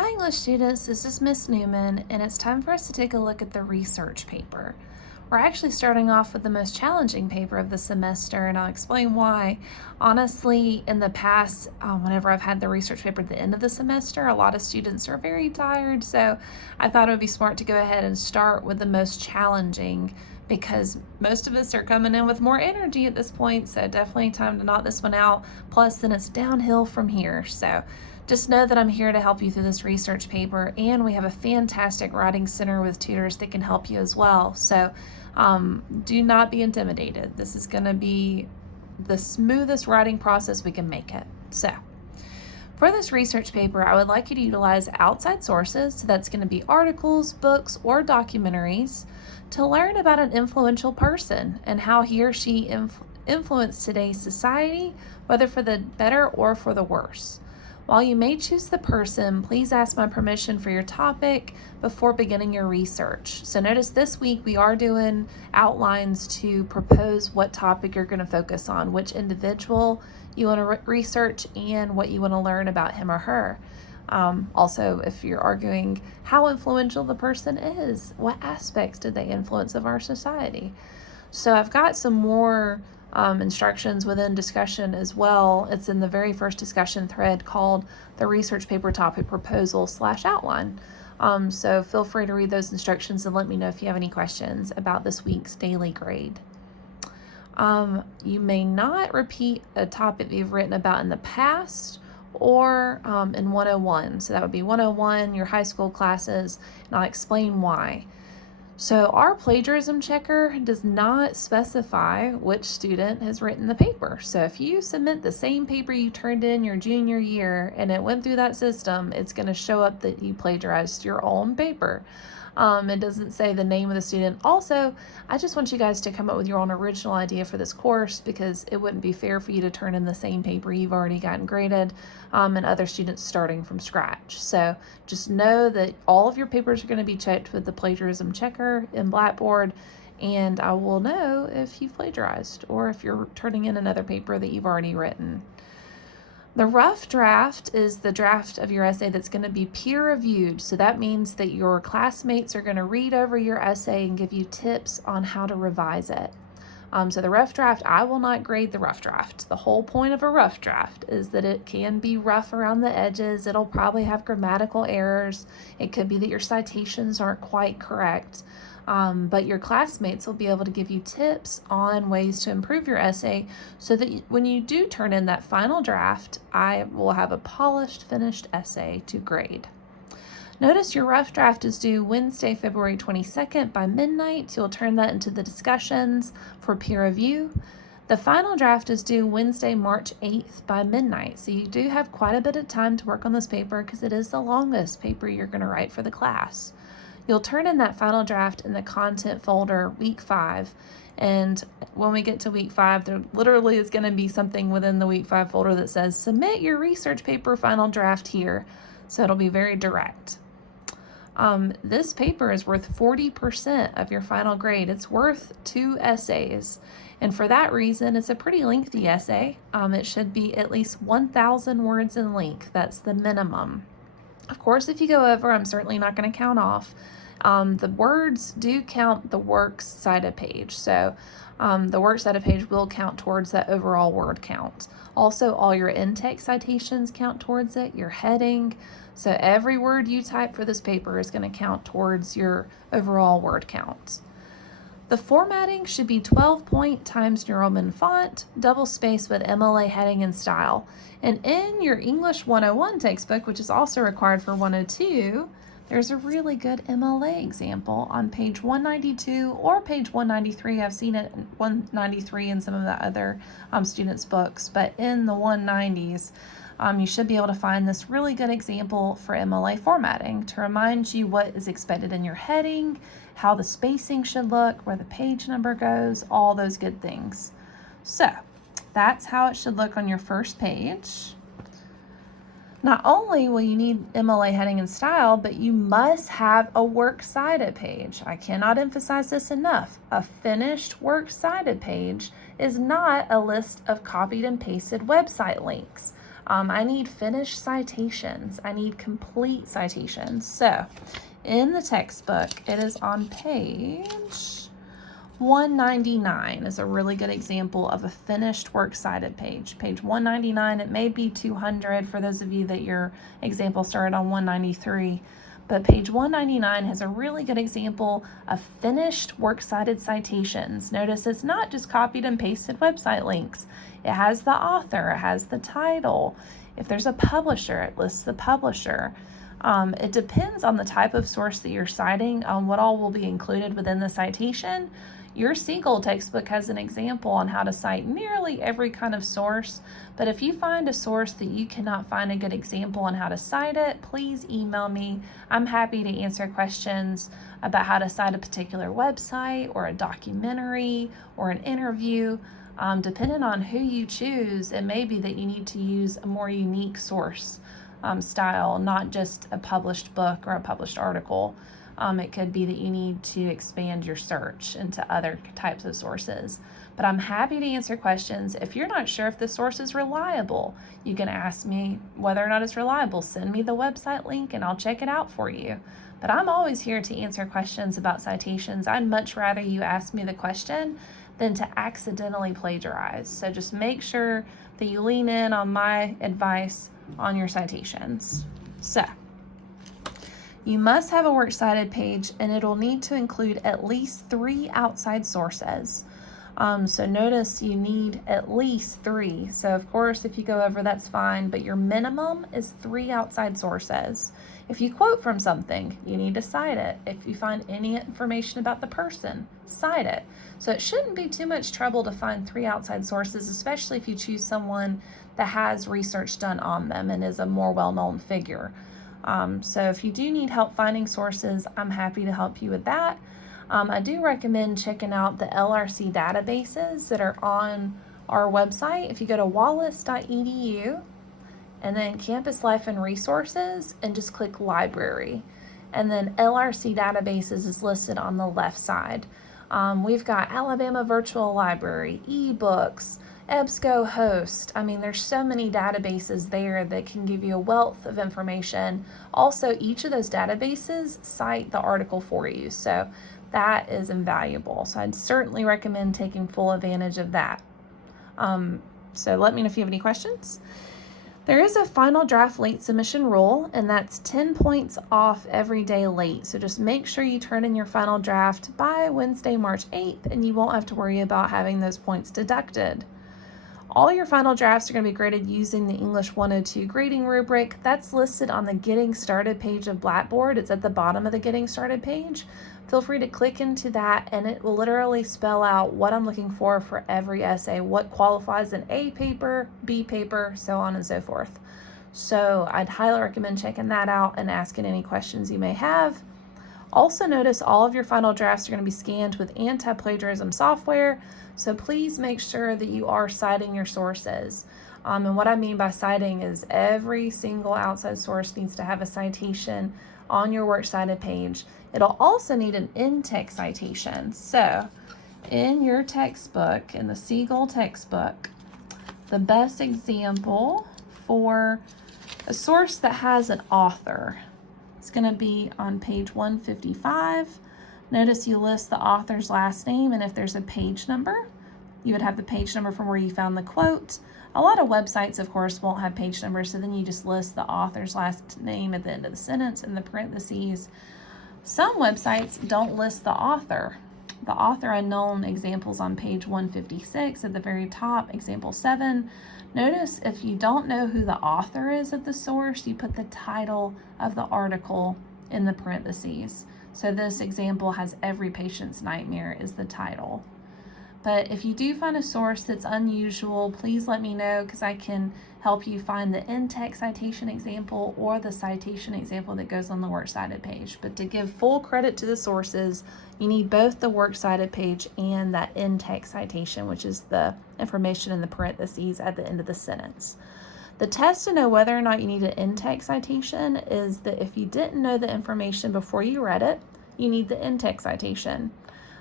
Hi English students, this is Miss Newman, and it's time for us to take a look at the research paper. We're actually starting off with the most challenging paper of the semester, and I'll explain why. Honestly, in the past, whenever I've had the research paper at the end of the semester, a lot of students are very tired, so I thought it would be smart to go ahead and start with the most challenging because most of us are coming in with more energy at this point, so definitely time to knock this one out. Plus, then it's downhill from here. So just know that I'm here to help you through this research paper, and we have a fantastic writing center with tutors that can help you as well. So do not be intimidated. This is going to be the smoothest writing process we can make it. So for this research paper, I would like you to utilize outside sources. So that's going to be articles, books, or documentaries to learn about an influential person and how he or she influenced today's society, whether for the better or for the worse. While you may choose the person, please ask my permission for your topic before beginning your research. So notice this week we are doing outlines to propose what topic you're going to focus on, which individual you want to research, and what you want to learn about him or her. Also, if you're arguing how influential the person is, what aspects did they influence of our society? So I've got some more instructions within discussion as well. It's in the very first discussion thread called the research paper topic proposal / outline. So feel free to read those instructions and let me know if you have any questions about this week's daily grade. You may not repeat a topic that you've written about in the past or in 101. So that would be 101, your high school classes, and I'll explain why. So our plagiarism checker does not specify which student has written the paper. So if you submit the same paper you turned in your junior year and it went through that system, it's going to show up that you plagiarized your own paper. It doesn't say the name of the student. Also, I just want you guys to come up with your own original idea for this course because it wouldn't be fair for you to turn in the same paper you've already gotten graded and other students starting from scratch. So just know that all of your papers are going to be checked with the plagiarism checker in Blackboard, and I will know if you've plagiarized or if you're turning in another paper that you've already written. The rough draft is the draft of your essay that's going to be peer reviewed. So that means that your classmates are going to read over your essay and give you tips on how to revise it. So the rough draft, I will not grade the rough draft. The whole point of a rough draft is that it can be rough around the edges. It'll probably have grammatical errors. It could be that your citations aren't quite correct. But your classmates will be able to give you tips on ways to improve your essay so that when you do turn in that final draft, I will have a polished, finished essay to grade. Notice your rough draft is due Wednesday, February 22nd by midnight. You'll turn that into the discussions for peer review. The final draft is due Wednesday, March 8th by midnight. So you do have quite a bit of time to work on this paper because it is the longest paper you're going to write for the class. You'll turn in that final draft in the content folder week 5. And when we get to week 5, there literally is going to be something within the week 5 folder that says submit your research paper final draft here. So it'll be very direct. This paper is worth 40% of your final grade. It's worth 2 essays. And for that reason, it's a pretty lengthy essay. It should be at least 1,000 words in length. That's the minimum. Of course, if you go over, I'm certainly not going to count off. The words do count the works cited page. So the works cited page will count towards that overall word count. Also, all your in-text citations count towards it, your heading. So every word you type for this paper is going to count towards your overall word count. The formatting should be 12-point Times New Roman font, double spaced with MLA heading and style. And in your English 101 textbook, which is also required for 102, there's a really good MLA example on page 192 or page 193. I've seen it 193 in some of the other students' books, but in the 190s, you should be able to find this really good example for MLA formatting to remind you what is expected in your heading, how the spacing should look, where the page number goes, all those good things. So that's how it should look on your first page. Not only will you need MLA heading and style, but you must have a works cited page. I cannot emphasize this enough. A finished works cited page is not a list of copied and pasted website links. I need finished citations. I need complete citations. So in the textbook, it is on page 199 is a really good example of a finished works cited page. Page 199, it may be 200 for those of you that your example started on 193, but page 199 has a really good example of finished works cited citations. Notice it's not just copied and pasted website links. It has the author, it has the title. If there's a publisher, it lists the publisher. It depends on the type of source that you're citing on what all will be included within the citation. Your Seagull textbook has an example on how to cite nearly every kind of source, but if you find a source that you cannot find a good example on how to cite it, please email me. I'm happy to answer questions about how to cite a particular website or a documentary or an interview. Depending on who you choose, it may be that you need to use a more unique source style, not just a published book or a published article. It could be that you need to expand your search into other types of sources. But I'm happy to answer questions. If you're not sure if the source is reliable, you can ask me whether or not it's reliable. Send me the website link and I'll check it out for you. But I'm always here to answer questions about citations. I'd much rather you ask me the question than to accidentally plagiarize. So just make sure that you lean in on my advice on your citations. So you must have a works cited page, and it'll need to include at least 3 outside sources. So notice you need at least 3. So of course, if you go over, that's fine, but your minimum is 3 outside sources. If you quote from something, you need to cite it. If you find any information about the person, cite it. So it shouldn't be too much trouble to find 3 outside sources, especially if you choose someone that has research done on them and is a more well-known figure. So if you do need help finding sources, I'm happy to help you with that. I do recommend checking out the LRC databases that are on our website. If you go to wallace.edu and then Campus Life and Resources and just click Library, and then LRC databases is listed on the left side. We've got Alabama Virtual Library, eBooks, EBSCOhost. I mean, there's so many databases there that can give you a wealth of information. Also, each of those databases cite the article for you, so that is invaluable. So I'd certainly recommend taking full advantage of that. So let me know if you have any questions. There is a final draft late submission rule, and that's 10 points off every day late. So just make sure you turn in your final draft by Wednesday, March 8th, and you won't have to worry about having those points deducted. All your final drafts are going to be graded using the English 102 grading rubric. That's listed on the Getting Started page of Blackboard. It's at the bottom of the Getting Started page. Feel free to click into that, and it will literally spell out what I'm looking for every essay, what qualifies an A paper, B paper, so on and so forth. So I'd highly recommend checking that out and asking any questions you may have. Also notice all of your final drafts are going to be scanned with anti-plagiarism software, so please make sure that you are citing your sources. And what I mean by citing is every single outside source needs to have a citation on your works cited page. It'll also need an in-text citation. So in your textbook, in the Seagull textbook, the best example for a source that has an author, it's going to be on page 155. Notice you list the author's last name, and if there's a page number, you would have the page number from where you found the quote. A lot of websites, of course, won't have page numbers, so then you just list the author's last name at the end of the sentence in the parentheses. Some websites don't list the author. The author unknown examples on page 156 at the very top, example 7. Notice if you don't know who the author is of the source, you put the title of the article in the parentheses. So this example has Every Patient's Nightmare is the title. But if you do find a source that's unusual, please let me know, because I can help you find the in-text citation example or the citation example that goes on the works cited page. But to give full credit to the sources, you need both the works cited page and that in-text citation, which is the information in the parentheses at the end of the sentence. The test to know whether or not you need an in-text citation is that if you didn't know the information before you read it, you need the in-text citation.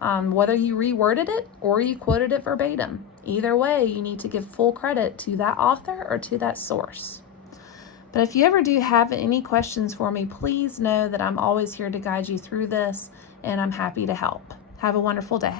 whether you reworded it or you quoted it verbatim. Either way, you need to give full credit to that author or to that source. But if you ever do have any questions for me, please know that I'm always here to guide you through this, and I'm happy to help. Have a wonderful day.